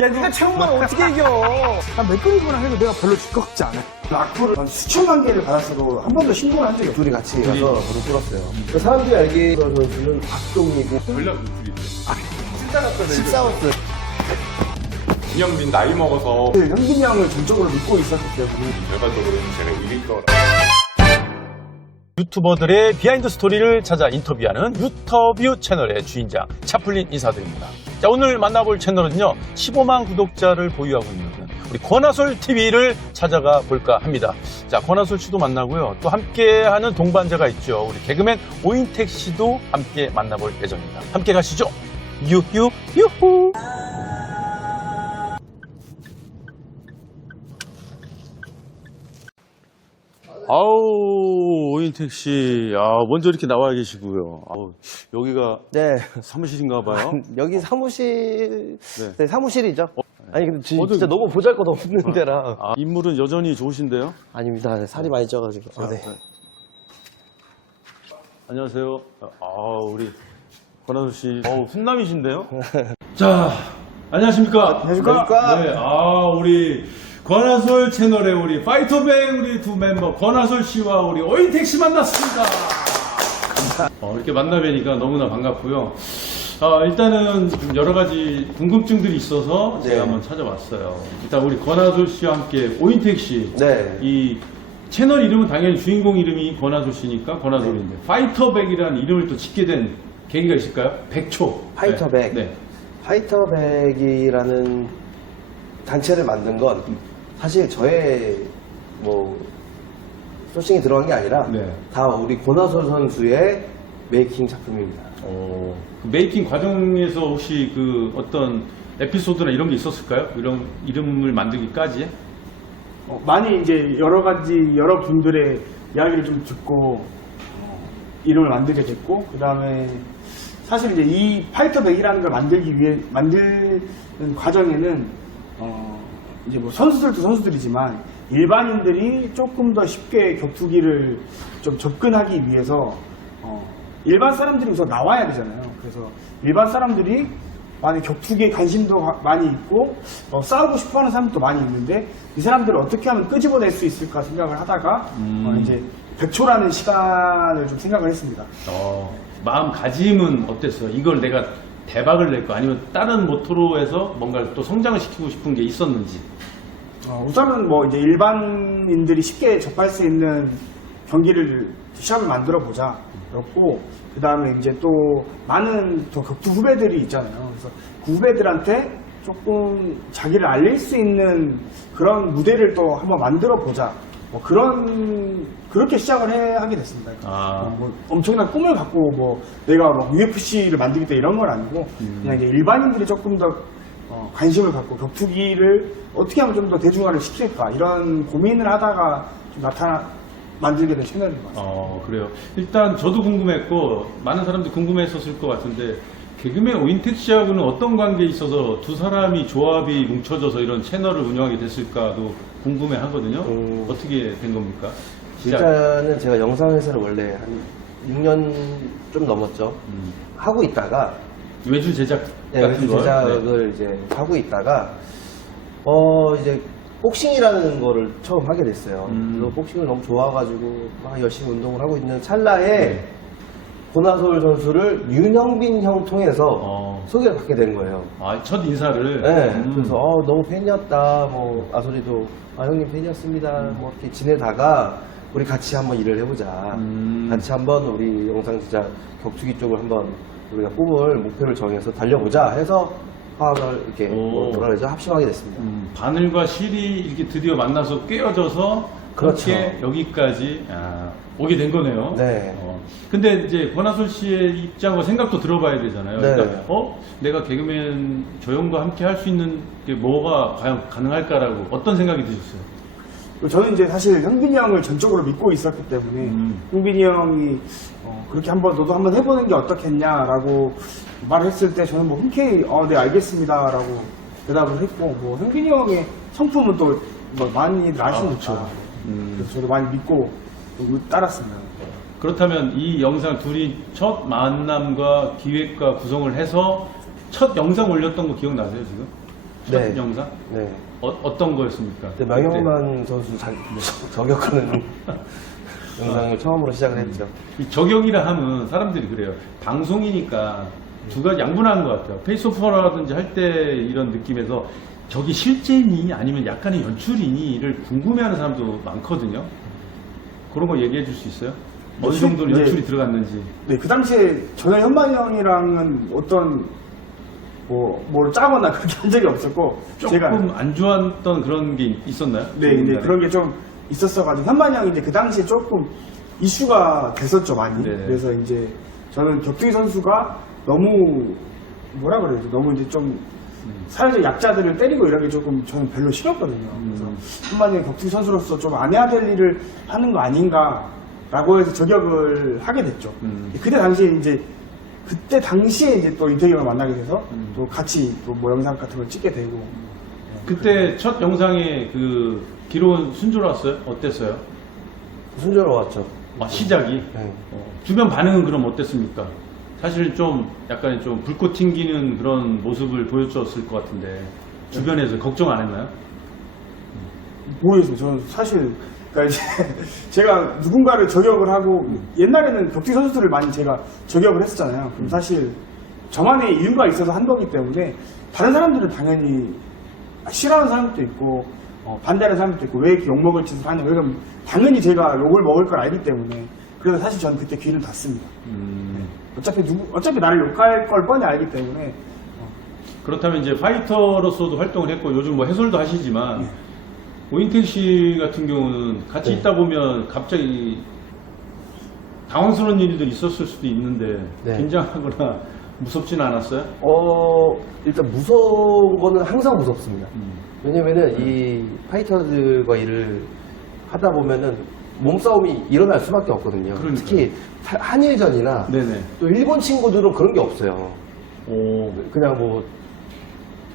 야, 네가 최홍만 어떻게 이겨? 난 맥거리거나 해도 내가 별로 질 것 같지 않아. 악플을 한 수천만 개를 받았어도 한 번도 신고를 한 적이 없어요. 둘이 같이 가서 무릎 꿇었어요. 사람들이 알기에 선수는 박동이고 전략 노출인데. 식사웠어요. 김영빈 나이 먹어서 현빈이 형을 전적으로 믿고 있었기 때문에 결과적으로는 제가 이길 거라. 유튜버들의 비하인드 스토리를 찾아 인터뷰하는 유터뷰 채널의 주인장 차플린 인사드립니다. 자, 오늘 만나볼 채널은요 15만 구독자를 보유하고 있는 우리 권하솔 TV를 찾아가 볼까 합니다. 자, 권하솔 씨도 만나고요. 또 함께하는 동반자가 있죠. 우리 개그맨 오인택 씨도 함께 만나볼 예정입니다. 함께 가시죠. 유후. 아우, 오인택 씨. 먼저 이렇게 나와 계시고요. 여기가 네. 사무실인가 봐요. 여기 사무실 네. 사무실이죠. 아니 근데 진짜 어디- 너무 보잘것 없는 데라. 인물은 여전히 좋으신데요. 아닙니다. 살이 많이 쪄가지고. 네. 안녕하세요. 우리 권하솔 씨. 훈남이신데요. 자, 안녕하십니까. 안녕하십니까. 네, 우리 권하솔 채널의 우리 파이터백 우리 두 멤버 권하솔 씨와 우리 오인택 씨 만났습니다. 이렇게 만나 뵈니까 너무나 반갑고요. 일단은 좀 여러 가지 궁금증들이 있어서 제가 한번 찾아왔어요. 일단 우리 권하솔 씨와 함께 오인택 씨. 네. 이 채널 이름은 당연히 주인공 이름이 권하솔 씨니까 권하솔인데 파이터백이라는 이름을 또 짓게 된 계기가 있을까요? 백초. 파이터백. 네. 파이터백이라는 단체를 만든 건 사실 저의 뭐 소싱이 들어간 게 아니라 네. 다 우리 권하솔 선수의 메이킹 작품입니다. 그 메이킹 과정에서 혹시 그 어떤 에피소드나 이런 게 있었을까요? 이런 이름을 만들기까지? 많이 이제 여러 분들의 이야기를 좀 듣고 이름을 만들게 됐고, 그 다음에 사실 이제 이 파이터백이라는 걸 만드는 과정에는 이제 뭐 선수들도 선수들이지만 일반인들이 조금 더 쉽게 격투기를 좀 접근하기 위해서 일반 사람들이 우선 나와야 되잖아요. 그래서 일반 사람들이 많이 격투기에 관심도 많이 있고 싸우고 싶어하는 사람도 많이 있는데 이 사람들을 어떻게 하면 끄집어낼 수 있을까 생각을 하다가 이제 100초라는 시간을 좀 생각을 했습니다. 마음가짐은 어땠어요? 이걸 내가 대박을 낼거 아니면 다른 모토로해서 뭔가를 또 성장을 시키고 싶은 게 있었는지? 우선은 뭐 이제 일반인들이 쉽게 접할 수 있는 경기를 시합을 만들어 보자 그렇고, 그 다음에 이제 또 많은 또 격투 후배들이 있잖아요. 그래서 그 후배들한테 조금 자기를 알릴 수 있는 그런 무대를 또 한번 만들어 보자. 뭐 그렇게 시작을 하게 됐습니다. 뭐 엄청난 꿈을 갖고 뭐 내가 막 UFC를 만들겠다 이런 건 아니고 그냥 이제 일반인들이 조금 더 관심을 갖고 격투기를 어떻게 하면 좀 더 대중화를 시킬까 이런 고민을 하다가 좀 만들게 된 채널인 것 같습니다. 그래요. 일단 저도 궁금했고 많은 사람들이 궁금했었을 것 같은데 개그맨 오인택 씨하고는 어떤 관계에 있어서 두 사람이 조합이 뭉쳐져서 이런 채널을 운영하게 됐을까도 궁금해 하거든요. 어떻게 된 겁니까? 일단은 제가 영상 회사를 원래 한 6년 좀 넘었죠. 하고 있다가 외주 제작 같은 외주 거 제작을 이제 하고 있다가 이제 복싱이라는 거를 처음 하게 됐어요. 그래서 복싱을 너무 좋아가지고 막 열심히 운동을 하고 있는 찰나에 권하솔 선수를 윤영빈 형 통해서 소개를 받게 된 거예요. 첫 인사를. 네. 그래서 너무 팬이었다. 뭐 아솔이도 형님 팬이었습니다. 뭐 이렇게 지내다가 우리 같이 한번 일을 해보자. 같이 한번 우리 영상 제작 격투기 쪽을 한번 우리가 목표를 정해서 달려보자 해서 화학을 이렇게 뭐라 합심하게 됐습니다. 바늘과 실이 이렇게 드디어 만나서 꿰어져서 그렇죠. 그렇게 여기까지 오게 된 거네요. 네. 근데 이제 권하솔 씨의 입장과 생각도 들어봐야 되잖아요. 네. 그러니까 내가 개그맨 저 형과 함께 할 수 있는 게 뭐가 과연 가능할까라고 어떤 생각이 드셨어요? 저는 이제 사실 형빈이 형을 전적으로 믿고 있었기 때문에 형빈이 형이 그렇게 너도 한번 해보는 게 어떻겠냐라고 말했을 때 저는 뭐 흔쾌히 네 알겠습니다라고 대답을 했고, 뭐 형빈이 형의 성품은 또 뭐 많이들 아시니까 그래서 저도 많이 믿고 따랐습니다. 그렇다면 이 영상 둘이 첫 만남과 기획과 구성을 해서 첫 영상 올렸던 거 기억나세요 지금? 첫 네. 영상? 네. 어떤 거였습니까? 그때 명영만 선수 저격하는 영상을 처음으로 시작을 했죠. 이 저격이라 하면 사람들이 그래요. 방송이니까 두 가지 양분하는 것 같아요. 페이스오퍼라든지 할 때 이런 느낌에서 저기 실제니 아니면 약간의 연출이니를 궁금해하는 사람도 많거든요. 그런 거 얘기해 줄 수 있어요? 어느 정도로 이제- 연출이 들어갔는지. 네, 그 당시에 전혀 현만이 형이랑은 어떤 뭘 짜거나 그렇게 한 적이 없었고 조금 제가 안 좋았던 그런 게 있었나요? 네, 근데 그런 게 좀 있었어가지고 현만이 형이 이제 그 당시에 조금 이슈가 됐었죠 많이. 네네. 그래서 이제 저는 격투기 선수가 너무 뭐라 그래야지 너무 이제 좀 사회적 약자들을 때리고 이런 게 조금 저는 별로 싫었거든요. 그래서 현만이 형이 격투기 선수로서 좀 안 해야 될 일을 하는 거 아닌가라고 해서 저격을 하게 됐죠. 그때 당시에 이제 그때 당시에 이제 또 인태기 형을 만나게 돼서 또 같이 또 뭐 영상 같은 걸 찍게 되고. 그때 첫 영상에 그 기록은 순조로웠어요? 어땠어요? 순조로웠죠. 시작이? 네. 주변 반응은 그럼 어땠습니까? 사실 좀 약간 좀 불꽃 튕기는 그런 모습을 보여줬을 것 같은데 주변에서 걱정 안 했나요? 모르겠어요. 저는 사실 그러니까 이제 제가 누군가를 저격을 하고 옛날에는 격투기 선수들을 많이 제가 저격을 했었잖아요. 그럼 사실 저만의 이유가 있어서 한 거기 때문에 다른 사람들은 당연히 싫어하는 사람도 있고 반대하는 사람도 있고 왜 이렇게 욕먹을 짓을 하냐. 왜냐면 당연히 제가 욕을 먹을 걸 알기 때문에 그래서 사실 저는 그때 귀를 닫습니다. 어차피 나를 욕할 걸 뻔히 알기 때문에 그렇다면 이제 파이터로서도 활동을 했고 요즘 뭐 해설도 하시지만 오인택 씨 같은 경우는 같이 네. 있다 보면 갑자기 당황스러운 일도 있었을 수도 있는데 네. 긴장하거나 무섭지는 않았어요? 일단 무서운 거는 항상 무섭습니다. 왜냐면은 이 파이터들과 일을 하다 보면은 몸싸움이 일어날 수밖에 없거든요. 그러니까요. 특히 한일전이나 네네. 또 일본 친구들은 그런 게 없어요. 오. 그냥 뭐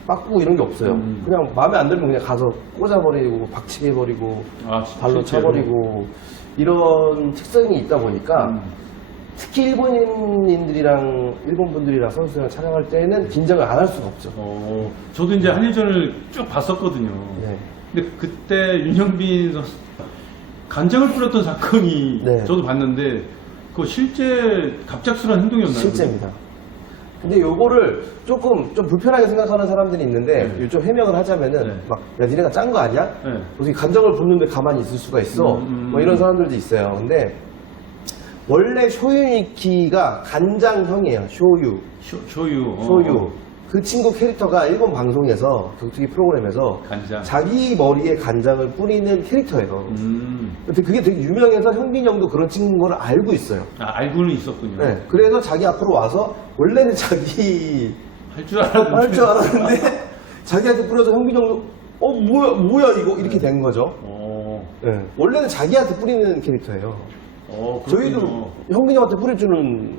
빠꾸고 이런 게 없어요. 그냥 마음에 안 들면 그냥 가서 꽂아버리고 박치게 해버리고 발로 실제로? 쳐버리고 이런 특성이 있다 보니까 특히 일본인들이랑 일본 분들이랑 선수들이랑 촬영할 때는 긴장을 안 할 수가 없죠. 저도 이제 한일전을 쭉 봤었거든요. 네. 근데 그때 윤영빈 선수 간장을 뿌렸던 사건이 네. 저도 봤는데 그거 실제 갑작스러운 행동이었나요? 실제입니다. 근데 요거를 조금 좀 불편하게 생각하는 사람들이 있는데 네. 좀 해명을 하자면은 네. 막 야 니네가 짠 거 아니야? 네. 어떻게 간장을 붓는데 가만히 있을 수가 있어? 뭐 이런 사람들도 있어요. 근데 원래 쇼유니키가 간장형이에요. 쇼유. 쇼유. 쇼유. 그 친구 캐릭터가 일본 방송에서 격투기 프로그램에서 간장. 자기 머리에 간장을 뿌리는 캐릭터예요. 근데 그게 되게 유명해서 형빈이 형도 그런 친구인 걸 알고 있어요. 알고는 있었군요. 네. 그래서 자기 앞으로 와서 원래는 자기 할 줄 알았는데. 할 줄 알았는데 자기한테 뿌려서 형빈이 형도 뭐야 이거 이렇게 된 거죠. 네. 원래는 자기한테 뿌리는 캐릭터예요. 그렇군요. 저희도 형빈이 형한테 뿌릴 줄은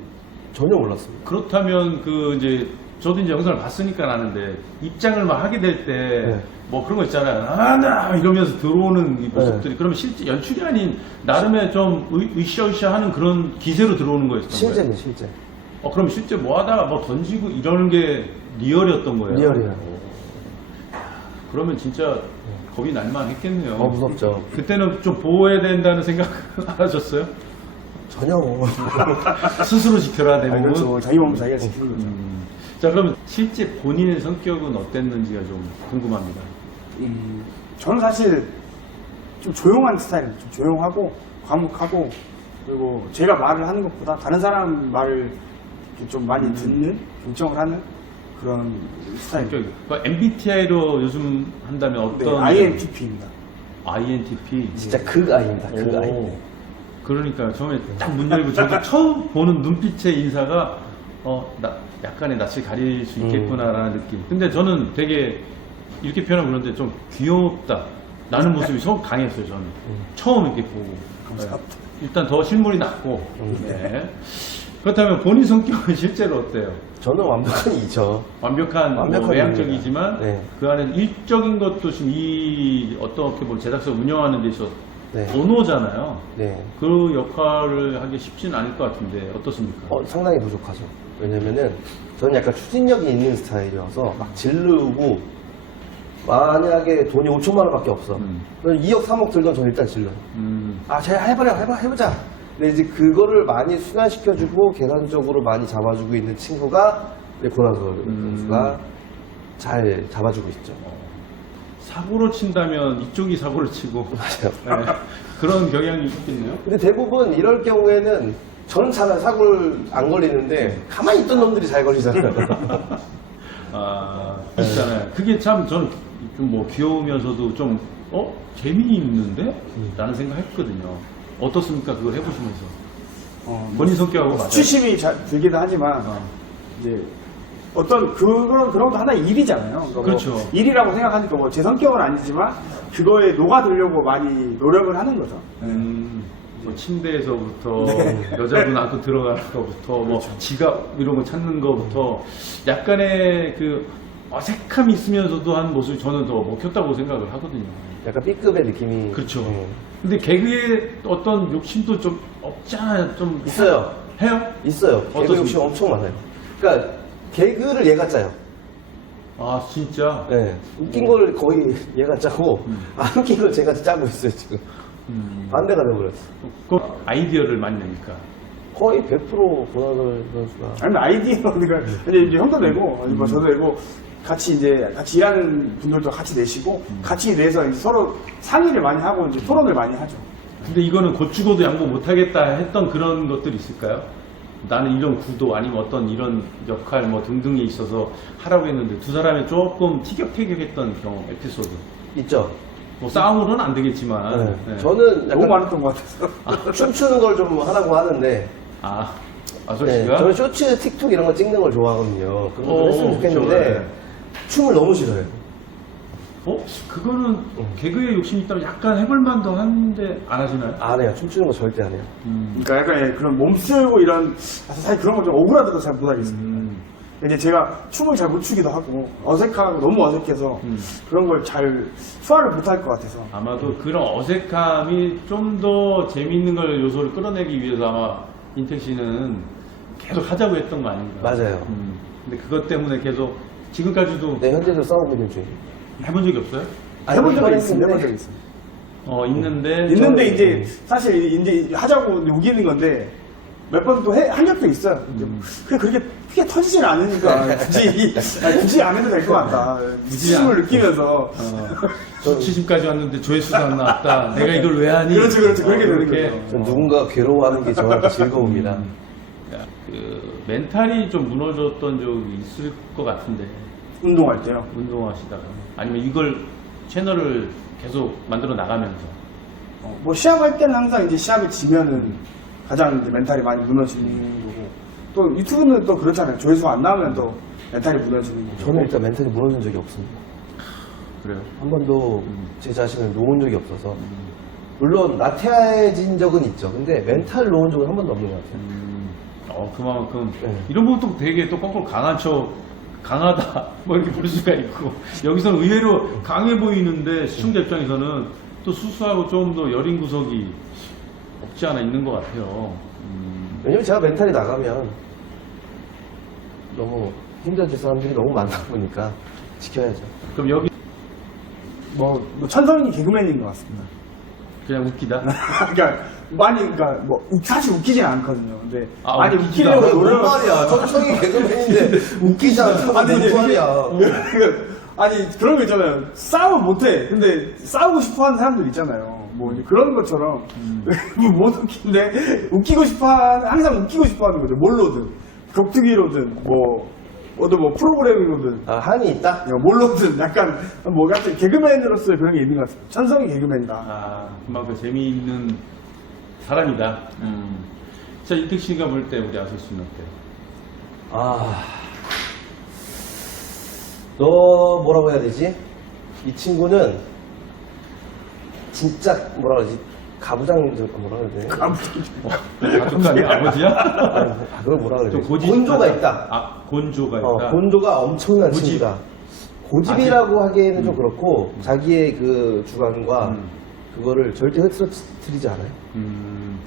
전혀 몰랐습니다. 그렇다면 그 이제 저도 이제 영상을 봤으니까 아는데 입장을 막 하게 될 때 뭐 그런 거 있잖아요. 나 이러면서 들어오는 이 모습들이 그러면 실제 연출이 아닌 나름의 좀 으쌰으쌰하는 그런 기세로 들어오는 거였던 거예요. 실제는 실제. 그럼 실제 뭐 하다가 뭐 던지고 이러는 게 리얼이었던 거예요. 리얼이에요. 그러면 진짜 겁이 날만 했겠네요. 무섭죠. 그때는 좀 보호해야 된다는 생각 안 하셨어요? 전혀. 스스로 지켜라 대부분. 그렇죠. 자기 몸 자기가 지키는 거죠. 자, 그러면 실제 본인의 성격은 어땠는지가 좀 궁금합니다. 저는 사실 좀 조용한 스타일입니다. 좀 조용하고 과묵하고 그리고 제가 말을 하는 것보다 다른 사람 말을 좀 많이 듣는 경청을 하는 그런 스타일입니다. MBTI로 요즘 한다면 어떤? INTP입니다. INTP. 진짜 극아입니다. 극아이. 오. 그러니까 처음에 딱 문 열고 저도 처음 보는 눈빛의 인사가 약간의 낯을 가릴 수 있겠구나라는 느낌. 근데 저는 되게 이렇게 표현하면 그런데 좀 귀엽다. 라는 모습이 처음 강했어요, 저는. 처음 이렇게 보고. 감사합니다. 네. 일단 더 실물이 낫고. 네. 그렇다면 본인 성격은 실제로 어때요? 저는 완벽한 이죠. 완벽한 완벽한 외향적이지만 인물이다. 네. 그 안에 일적인 것도 지금 이 어떻게 보면 제작사 운영하는 데 있어서 네. 번호잖아요. 네. 그 역할을 하기 쉽진 않을 것 같은데 어떻습니까? 상당히 부족하죠. 왜냐면은 저는 약간 추진력이 있는 스타일이어서 막 지르고 만약에 돈이 5천만 원밖에 없어. 그럼 2억, 3억 들던 전 일단 질러요. 아, 제가 해보자. 근데 이제 그거를 많이 순환시켜주고 계산적으로 많이 잡아주고 있는 친구가 우리 권하솔 선수가 잘 잡아주고 있죠. 사고로 친다면 이쪽이 사고를 치고 맞아요. 네. 그런 경향이 있겠네요. 근데 대부분 이럴 경우에는 저는 잘 사고를 안 걸리는데 가만히 있던 놈들이 잘 걸리잖아요. 아, 있잖아요. 그게 참 저는 좀 뭐 귀여우면서도 좀 재미있는데? 라는 생각했거든요. 어떻습니까? 그거 해보시면서. 본인 성격하고 맞아요. 수치심이 들기도 하지만 이제 어떤 그런 것도 하나의 일이잖아요. 그러니까 그렇죠. 뭐 일이라고 생각하니까 뭐 제 성격은 아니지만 그거에 녹아들려고 많이 노력을 하는 거죠. 뭐 침대에서부터 여자분 안고 들어가는 거부터 뭐 지갑 이런 거 찾는 거부터 약간의 그 어색함이 있으면서도 한 모습이 저는 더 먹혔다고 생각을 하거든요. 약간 B급의 느낌이. 그렇죠. 근데 개그에 어떤 욕심도 좀 없지 않아요? 좀 있어요. 해요? 있어요. 개그 어떻습니까? 욕심 엄청 많아요. 그러니까 개그를 얘가 짜요. 아 진짜? 네. 웃긴 걸 거의 얘가 짜고 안 웃긴 걸 제가 짜고 있어요 지금. 반대가 돼버렸어. 그 아이디어를 많이 내니까. 거의 100% 권하솔 선수가. 아니면 아이디어가 이제 형도 내고 뭐 저도 내고 같이 일하는 분들도 같이 내시고 같이 내서 이제 서로 상의를 많이 하고 이제 토론을 많이 하죠. 근데 이거는 곧 죽어도 양보 못하겠다 했던 그런 것들이 있을까요? 나는 이런 구도 아니면 어떤 이런 역할 뭐 등등에 있어서 하라고 했는데 두 사람이 조금 티격태격했던 경험 에피소드. 있죠. 뭐 싸움으로는 안 되겠지만. 네. 네. 저는 너무 약간 많았던 것 같아서. 춤추는 걸 좀 하라고 하는데 아솔 네, 씨가 저는 쇼츠, 틱톡 이런 거 찍는 걸 좋아하거든요. 그런 거 했으면 좋겠는데 좋아요. 춤을 너무 싫어해요. 그거는 개그에 욕심이 있다면 약간 해볼 만도 한데 안 하시나요? 안 해요. 춤추는 거 절대 안 해요. 그러니까 약간 그런 몸 쓰고 이런 사실 그런 거 좀 억울하다고 잘 못하겠어요. 이제 제가 춤을 잘 못 추기도 하고 어색하고 너무 어색해서 그런 걸 잘 소화를 못할 것 같아서. 아마도 그런 어색함이 좀 더 재미있는 걸 요소를 끌어내기 위해서 아마 인택 씨는 계속 하자고 했던 거 아닌가? 맞아요. 근데 그것 때문에 계속 지금까지도 네, 현재도 싸우고 있는 중이에요. 해본 적이 없어요? 해본 적이 이번에 있습니다. 해본 했는데 적이 있습니다. 있는데 있는데 저는- 이제 사실 이제 하자고 우기는 건데 몇 번 또 한 적도 있어요. 그게 그렇게 크게 터지진 않으니까 굳이 안 해도 될 것 같다. 수심을 느끼면서. 수치심까지 왔는데 조회수도 안 나왔다. 내가 이걸 왜 하니? 그렇지, 그렇게 되는 그렇게. 거죠. 전 누군가 괴로워하는 게 저한테 즐거움이다. 야, 그 멘탈이 좀 무너졌던 적이 있을 것 같은데 운동할 때요. 운동하시다가 아니면 이걸 채널을 계속 만들어 나가면서 뭐 시합할 때는 항상 이제 시합에 지면은 가장 이제 멘탈이 많이 무너지는 거고 또 유튜브는 또 그렇잖아요. 조회수가 안 나오면 또 멘탈이 무너지는 거고. 저는 일단 멘탈이 무너진 적이 없습니다. 그래요. 한 번도 제 자신을 놓은 적이 없어서 물론 나태해진 적은 있죠. 근데 멘탈 놓은 적은 한 번도 없는 것 같아요. 그만큼 네. 이런 부분도 되게 또 거꾸로 강한 척 강하다 뭐 이렇게 볼 수가 있고 여기서는 의외로 강해 보이는데 시청자 입장에서는 또 수수하고 좀 더 여린 구석이 없지 않아 있는 것 같아요. 왜냐면 제가 멘탈이 나가면 너무 힘들어질 사람들이 너무 많다 보니까 지켜야죠. 그럼 여기 뭐 천성이 개그맨인 것 같습니다. 그냥 웃기다. 그러니까 그러니까 뭐 사실 웃기진 않거든요. 근데 아, 많이 웃기다. 웃기려고 뭔 노력을 말이야. 천성이 개그맨인데 웃기지 않다고 아니, 이제 뭔 말이야. 아니 그런 거 있잖아요. 싸움을 못해. 근데 싸우고 싶어하는 사람들 있잖아요. 뭐 이제 그런 것처럼 못 웃긴데 웃기고 싶어하는 항상 웃기고 싶어하는 거죠. 뭘로든 격투기로든 뭐 프로그래밍로든 한이 있다? 뭘로든 약간 뭐 같은 개그맨으로서의 그런 게 있는 것 같습니다. 천성이 개그맨이다. 그만큼 재미있는 사람이다. 자, 이택 씨가 볼 때 우리 아솔 씨는 어때요? 너 뭐라고 해야 되지? 이 친구는 진짜 뭐라 그러지? 가부장 뭐라 그래야 되나? 가족관이 아버지야? 그걸 뭐라 그래야 되지? 고집 곤조가 하자. 있다. 곤조가 있다. 곤조가 엄청난 고집. 친구다. 고집이라고 하기에는 좀 그렇고 자기의 그 주관과 그거를 절대 흐트러뜨리지 않아요.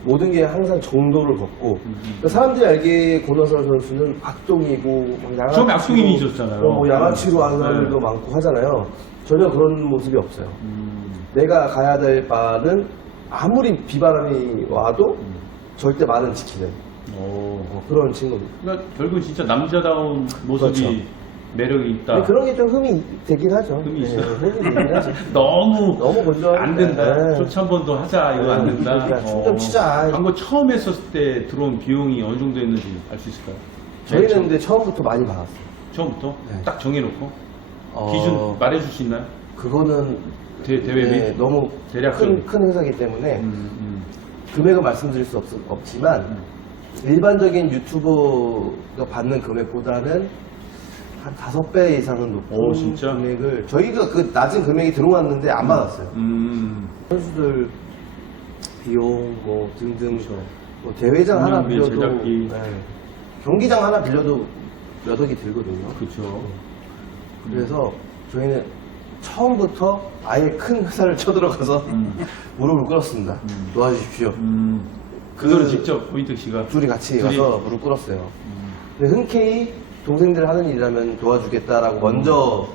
모든 게 항상 정도를 걷고 그러니까 사람들이 알기에 권하솔 선수는 악동이고 막 처음에 악동이셨잖아요. 뭐 양아치로 하는 네. 사람들도 많고 하잖아요. 전혀 그런 모습이 없어요. 내가 가야 될 바는 아무리 비바람이 와도 절대 말은 지키는 그런 친구입니다. 그러니까 결국 진짜 남자다운 모습이 그렇죠. 매력이 있다. 근데 그런 게 좀 흠이 되긴 하죠. 흠이 있어요. 흠이 되긴 하죠. 너무 건조하니까. 안 된다. 네. 조치 한 번 더 하자. 이거 안 된다. 그러니까 춤좀 추자. 광고 처음 했었을 때 들어온 비용이 어느 정도 했는지 알 수 있을까요? 저희는 근데 처음부터 많이 받았어요. 처음부터 네. 딱 정해놓고 기준 말해줄 수 있나요? 그거는 대회 네, 및 너무 대략적으로. 큰 회사이기 때문에 금액은 말씀드릴 수 없지만 일반적인 유튜버가 받는 금액보다는 한 5배 이상은 높은 오, 진짜? 금액을 저희가 그 낮은 금액이 들어왔는데 안 받았어요. 선수들 비용 뭐 등등 뭐 대회장 하나 운영비, 빌려도 제작비. 네, 경기장 하나 빌려도 몇 억이 들거든요. 그렇죠. 그래서 저희는 처음부터 아예 큰 회사를 쳐들어가서 무릎을 꿇었습니다. 도와주십시오. 그거는 직접 고인택 씨가 둘이 같이 둘이- 가서 무릎 꿇었어요. 근데 흔쾌히 동생들 하는 일이라면 도와주겠다라고 먼저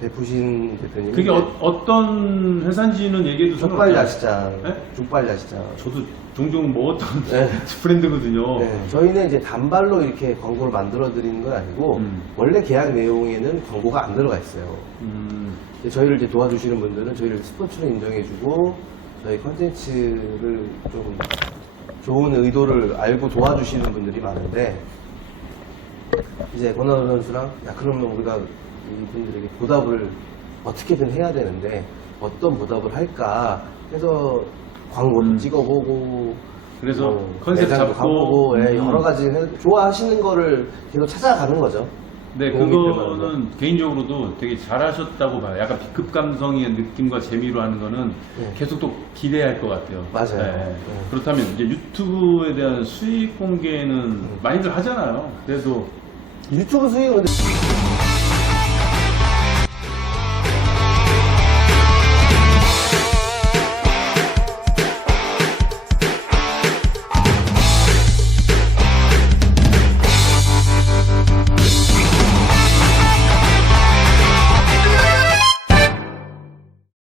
베푸신 대표님. 그게 어떤 회사인지는 얘기해도 족발 상관없어요. 야시장. 네? 족발 야시장. 저도 종종 먹었던 네. 브랜드거든요. 네, 저희는 이제 단발로 이렇게 광고를 만들어 드리는 건 아니고 원래 계약 내용에는 광고가 안 들어가 있어요. 근데 저희를 이제 도와주시는 분들은 저희를 스폰서로 인정해주고 저희 컨텐츠를 조금 좋은 의도를 알고 도와주시는 분들이 많은데 이제 권하도 선수랑 야 그러면 우리가 이분들에게 보답을 어떻게든 해야 되는데 어떤 보답을 할까 해서 광고도 찍어보고 그래서 뭐 컨셉 매장도 잡고, 가보고 예, 여러 가지 좋아하시는 거를 계속 찾아가는 거죠. 네, 도움이 될 만한 그거는 개인적으로도 되게 잘하셨다고 봐요. 약간 B급 감성의 느낌과 재미로 하는 거는 네. 계속 또 기대할 것 같아요. 맞아요. 네. 네. 그렇다면 이제 유튜브에 대한 수익 공개는 많이들 하잖아요. 그래도 유튜브 수익은 근데